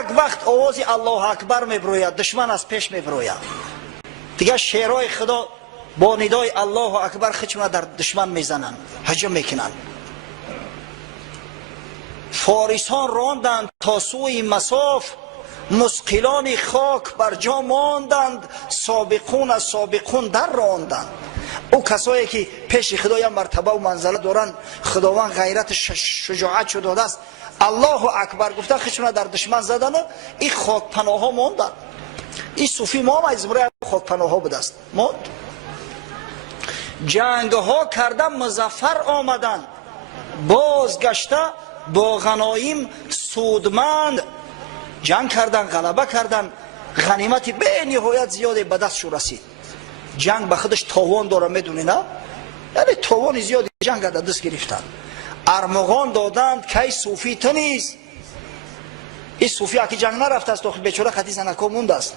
یک وقت آواز الله اکبر میبروید، دشمن از پیش میبروید. دیگه شیرای خدا با ندای الله اکبر خچمه در دشمن میزنن، هجوم میکنن. فارسان راندند تا سوی مصاف، مسقلان خاک بر جا ماندند، سابقون از سابقون در راندند. او کسایی که پیش خدای مرتبه و منزله دارن، خداوند غیرت شجاعت شده داده است، الله اکبر گفته خشونه در دشمن زدن، این خاک پناه ها ماندن. این صوفی ما از برای خاک پناه ها بوده است. ماند. جنگ ها کردن مظفر آمدن، بازگشته با غنایم سودمند. جنگ کردن، غلبه کردن، غنیمتی به نهایت زیاد به دستشون رسید. جنگ به خودش تاوان داره، میدونی نه؟ یعنی تاوان زیادی جنگ در دست گرفتن. ارمغان دادند که صوفی تو نیز. این صوفی اگه جنگ نرفته است، بیچاره خطی زنکا مونده است.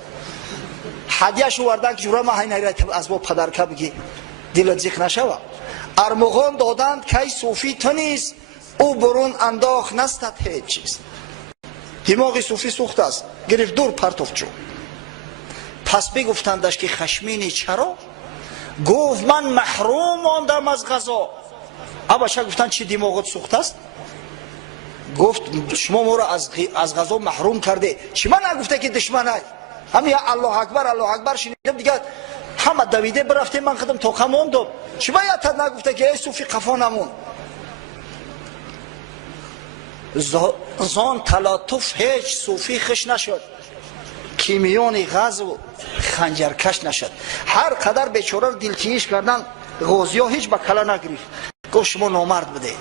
هدیهش وردن که جوره ما هی نیره از با پدرکه بگی دلت زیخ نشوه. ارمغان دادند که صوفی تو نیز، او برون انداخت نستد هیچ چیز. دماغ صوفی سوخت است، گرفت دور پرتوف جو. پس بگفتندش که خشمینی چرا؟ گفت من محروم ماندم از غذا. ابا چه گفتن چی دماغت سوخت است؟ گفت شما ما را از غذا محروم کرده. چی من نگفته که دشمن های همین الله اکبر الله اکبر شنیدم دیگه همه دویده برفته، من خودم توقع موندم. چی باید نگفته که ای صوفی قفا نمون؟ زان تلطف هیچ صوفی خش نشد، کیمیون غزو خنجرکش نشد. هر قدر بیچاره دلتیش کردن، غازی ها هیچ بکله نگریفت. گفت شما نامرد بده،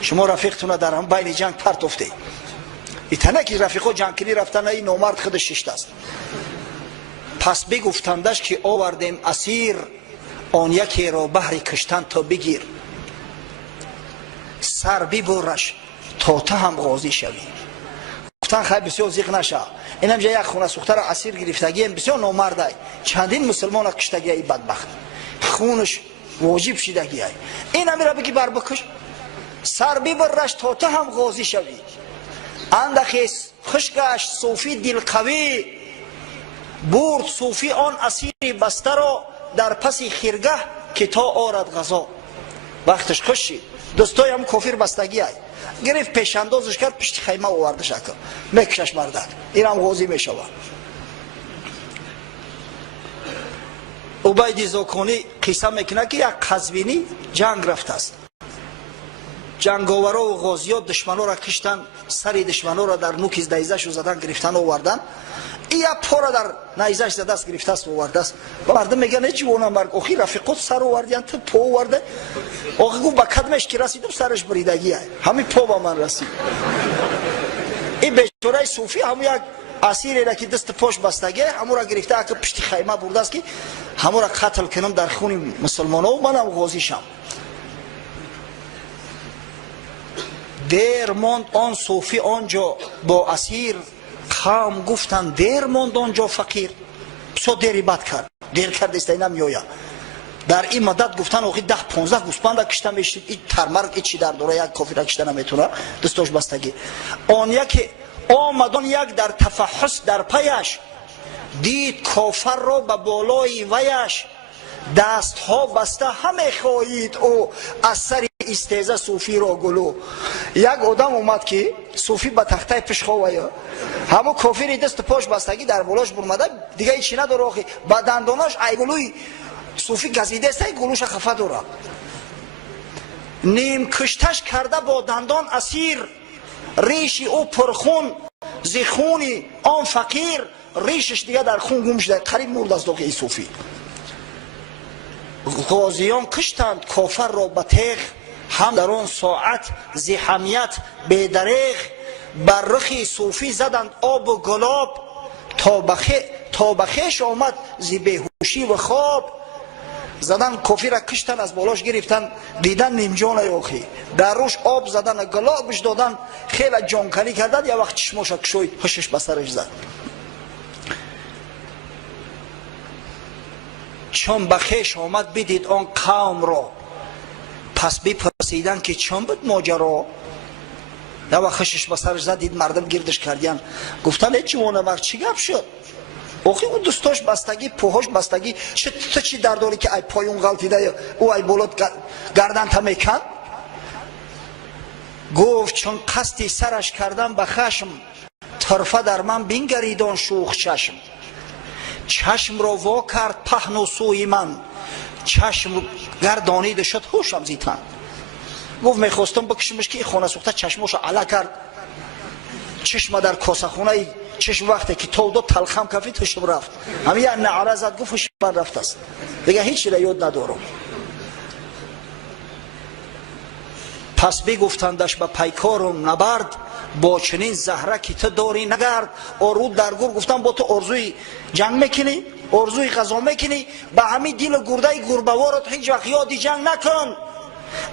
شما رفیقتون در هم بین جنگ پرت افته. ایتنه که رفیقا جنگ کنی رفتن، این نامرد خودش ششته است. پس بگفتندش که آوردیم اسیر، آن یکی را بهر کشتن تا بگیر. سر ببرش تا تو هم غازی شوی. گفتن خیلی بسیار زیق نشه، اینم جای یک خونه سوخته را اسیر گرفتگی بسیار نامرده، چندین مسلمان را کشتگی ای بدبخت، خونش واجب شدگی ای. اینم را بگی بر بکش، سر ببرش تا تو هم غازی شوی. اندکی خشکش صوفی دل قوی، برد صوفی آن اسیر بسته را در پس خیرگه که تا آرد غذا. وقتش خوش شد، دوستای هم کافر بستگی ای، گرفت پیش اندازش کرد، پشت خیمه آوردش اکر میکشش مردک، این هم غازی میشود. عبید زاکانی قصه میکنه که یک قزوینی جنگ رفته است. جنگاورا و غازیات دشمنا را کشتن، سر دشمنا را در نوک نیزه‌ش زدن، گرفتن آوردن. این یک پا را در نیزه‌اش زده است، گرفته است آورده است. مردم میگن چی اون مرگ اخی رفیقات سر آوردن تو پا آورده؟ آخه گفت با قدمش که رسیدم سرش بریدگی ای، همین پا با من رسید. این بیچاره صوفی همون یک اسیری را که دست پاش بستگی، همون را گرفته که پشت خیمه برده است که همون را قتل کنم در خون مسلمان‌ها و منم غازی شم. دیر ماند آن صوفی آنجا با اسیر، قوم گفتن دیر ماند آنجا فقیر. بسیار دیری بد کرد، دیر کرد است اینم میآید. در این مدت گفتن آخی 10-15 گوسپند کشته میشید، این ترمرگ این چی در دوره یک کافر کشته نمیتونه، دستاش بستگی. آن یک آمدان یک در تفحص در پیش، دید کافر را به بالای ویش، دست ها بسته همه خواهید او از سر استیزه صوفی را گلو. یک آدم اومد که صوفی به تخته پیش خواهی، همه کافری دست پاش بستگی در بالاش برمده دیگه ایچی نداره، آخی با دنداناش ایگلوی صوفی گزیده است، ایگلوش خفه داره. نیم کشتش کرده با دندان اسیر، ریشی او پرخون زخونی آن فقیر، ریشش دیگه در خون گم شده، قریب مرد از داخل صوفی. غازیان کشتند کافر را به تیغ، هم در آن ساعت ز حمیت بی‌دریغ، بر رخ صوفی زدند آب و گلاب، تا بخیش آمد ز بیهوشی و خواب. زدن کافی را کشتن، از بالاش گرفتن، دیدن نیم جان آخی، در روش آب زدن، گلابش دادن، خیلی جانکنی کردن. یا وقت چشماش کشوید، پشش به سرش زد. چون بخیش آمد بدید آن قوم را، پس بپرسیدن که چون بود ماجرا. یا وقت خشش به سرش زد، دید مردم گردش کردیان، گفتن ای جوان مرد چی گپ شد؟ اوخی اون دوستاش بستگی، پوهاش بستگی، تو چی در داری که ای پایون غلطیده او ای بولاد گردن تا میکن؟ گفت چون قصدی سرش کردم به خشم، طرفه در من بینگریدان شوخ چشم. چشم را وا کرد پهن و سوی من، چشم گردانیده شد هوشم زیتن. گفت میخواستم بکشمش که این خانه سوخته چشماشو علا کرد، چشم در کاسه خونه، چشم وقتی که تو دو تلخم کفی تشم رفت، همین یه نعره زد، گفت هوش من رفت است دیگه، هیچی را یاد ندارم. پس بگفتندش به پیکارم نبرد، با چنین زهره که تو داری نگرد. آرود در گور گفتن با تو ارزوی جنگ میکنی، ارزوی غذا میکنی، به همین دل گرده گربوارت هیچ وقت یادی جنگ نکن.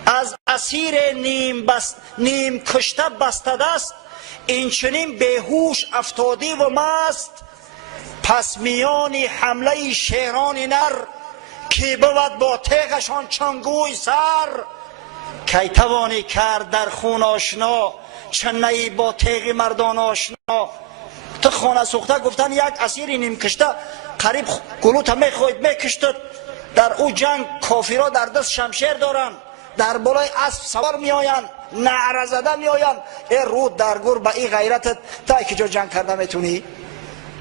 از اسیر نیم کشته بسته دست، این چنین بیهوش افتادی و مست. پس میانی حمله شیران نر، که بود با تیغشان چنگوی سر. کی توانی کرد در خون آشنا، چنهی با تیغ مردان آشنا. تو خانه سوخته گفتن یک اسیر نیم کشته قریب گلوت میخواید میکشتد. در او جنگ کافرها در دست شمشیر دارن، در بالای اسب سوار میآیند، نعره زده میآیند. ای رود در گور به این غیرتت تا که جا جنگ کرده میتونی؟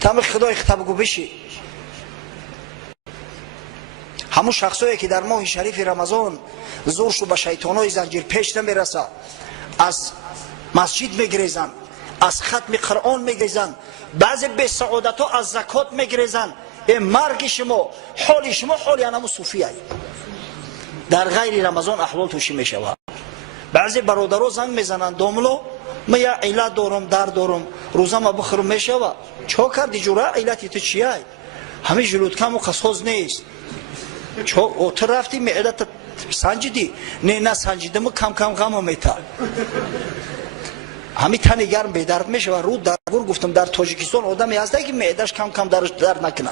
تم خدای خطب گو بشی. همون شخصایی که در ماه شریف رمضان زورشو به شیطانای زنجیر پیش نمیرسه، از مسجد میگریزن، از ختم قرآن میگریزن، بعضی به سعادت ها از زکات میگریزن. این مرگ شما، حال شما حال یعنی صوفی هایی. در غیر رمضان احوال توشی میشوه. بعضی برادرها زنگ میزنن داملو من یا علت دارم، در دارم، روزه ما بخورم میشوه. چه کردی جوره؟ علتی تو چیه؟ همین جلود کم و قصاز نیست. چو تو رفتی معدت سنجیدی؟ نه سنجیدم، کم کم غم میتا. همین تن گرم به درد میشه. و رو در گور گفتم در تاجیکستان آدمی هسته که معدش کم کم درد نکنه،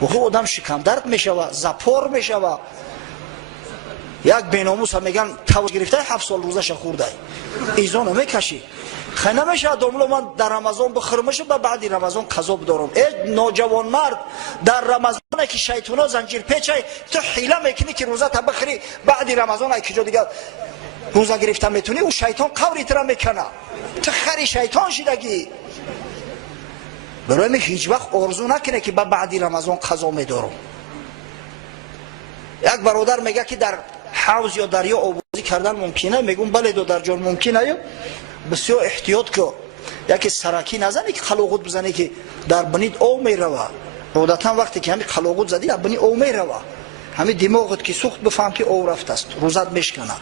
و آدم شکم درد میشه و زپار میشه. و یک بیناموس هم میگن توج گرفته 7 سال روزش خورده ایزانو میکشی. خیلی نمیشه داملو من در رمضان بخورمش و بعدی رمضان قضا بدارم. ای نوجوان مرد، در رمضان که شیطانا زنجیر پیچه تو حیله میکنی که روزه تا بخری، بعدی رمضان که جا دیگه روزه گرفتن میتونی، او شیطان قوری ترم میکنه. تو خری شیطان شدگی. برای هیچ وقت آرزو نکنه که بعدی رمضان قضا میدارم. یک برادر میگه که در حوض یا دریا آبازی کردن ممکنه؟ میگم بله دو در جان ممکنه. بسیار احتیاط که یکی سرکی نزنی که خلاقوت بزنی که در بنید او میروه. عادتا وقتی که همین خلاقوت زدی در بنی او میروه، همین دماغت که سوخت بفهم که او رفت است، روزت میشکنه.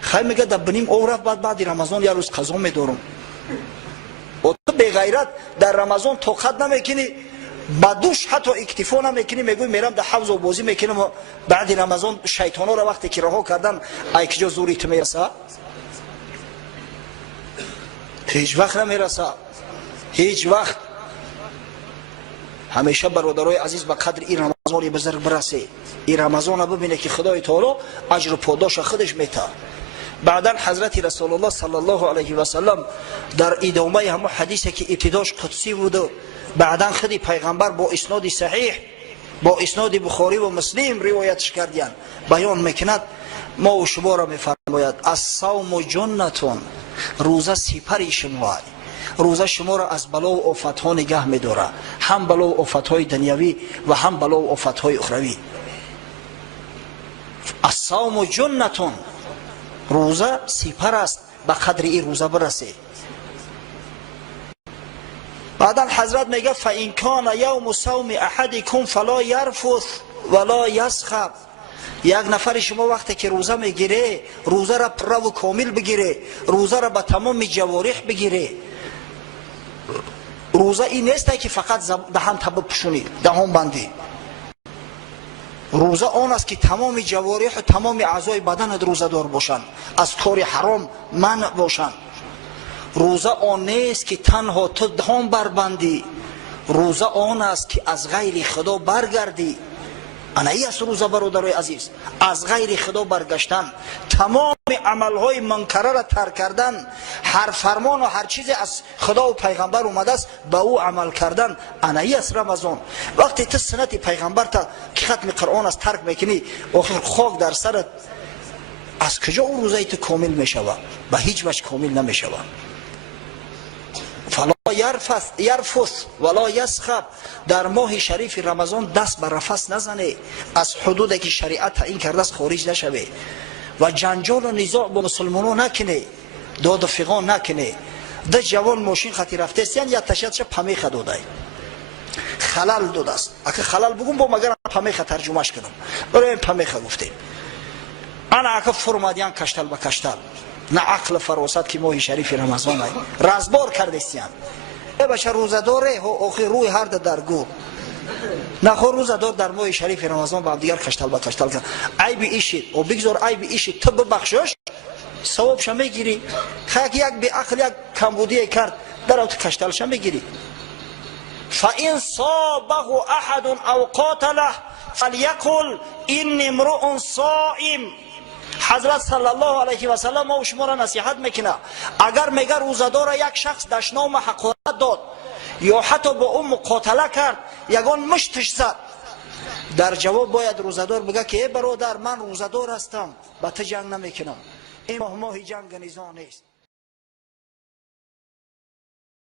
خیلی میگه در بنیم او رفت، بعد رمضان یک روز قضا میدارم. و تو به غیرت در رمضان طاقت نمیکنی، بدوش حتی اکتفا نمیکنی، میگوی میرم در حوض و بازی میکنم. و بعد رمضان شیطانا را وقتی که رها کردن ای کجا زوری تو میرسه؟ هیچ وقت نمیرسه، هیچ وقت. همیشه برادرای عزیز به قدر این رمضان بزرگ برسه، این رمضان ببینه که خدای تعالی اجر و پاداش خودش میده. بعدا حضرت رسول الله صلی الله علیه و سلم در ادامه همون حدیثی که ابتداش قدسی بود، بعدا خودی پیغمبر با اسناد صحیح، با اسناد بخاری و مسلم روایتش کردن، بیان میکند. ما و شما را میفرماید الصوم جنتون، روزه سپر شما، روزه شما را از بلا و آفت ها نگه میداره، هم بلا و آفت های دنیوی و هم بلا و آفت های اخروی. الصوم جنتون، روزه سپر است، به قدر این روزه برسه. بعدا حضرت میگه فإن کان یوم صوم احدکم فلا یرفث ولا یسخب. یک نفر شما وقتی که روزه میگیره، روزه را پر و کامل بگیره، روزه را به تمام جوارح بگیره. روزه این نیست که فقط دهان تب بپوشونی، دهان بندی. روزه آن است که تمام جوارح و تمام اعضای بدنت روزه دار باشند، از کار حرام منع باشند. روزه آن نیست که تنها تو دهان بربندی، روزه آن است که از غیر خدا برگردی. انا ای است روزه برادرای عزیز، از غیر خدا برگشتن، تمام عملهای منکره را ترک کردن، هر فرمان و هر چیز از خدا و پیغمبر اومده است به او عمل کردن. انا ای است رمضان. وقتی تو سنت پیغمبر تا که ختم قرآن از ترک میکنی آخر خاک در سرت، از کجا اون روزه تو کامل میشود؟ به هیچ وجه کامل نمیشود. فلا یرفث ولا یسخب. در ماه شریف رمضان دست به رفث نزنه، از حدودی که شریعت تعیین کرده است خارج نشوه و جنجال و نزاع با مسلمانان نکنه، داد و فغان نکنه. ده جوان ماشین خطی رفته استیان یا تشدش پمیخ داده خلال داده است. اگه خلال بگم با مگر پمیخ ترجمهش کنم، برای این پمیخ گفته انا اگه فرمادیان کشتل به کشتل. نه عقل فراست که ماه شریف رمضان های رزبار کردستیان. ای بچه روزه داره آخر روی هر درگور نخور روزه دار در ماه شریف رمضان با دیگر کشتل با کشتل کن. عیب ایشید و بگذار عیب ایشید تو ببخشش ثواب شم میگیری. خاک یک بی عقل یک کمبودی کرد در اوت کشتل شم میگیری. فان صابه احد او قاتله فلیقل انی امرؤ صائم. حضرت صلی الله علیه و سلم ما شما را نصیحت میکنه، اگر میگه روزدار یک شخص دشنام حقارت داد یا حتی با اون مقاتله کرد یگان مشتش زد، در جواب باید روزدار بگه که ای برادر من روزدار هستم با تو جنگ نمیکنم، این ماه جنگ نزاع نیست.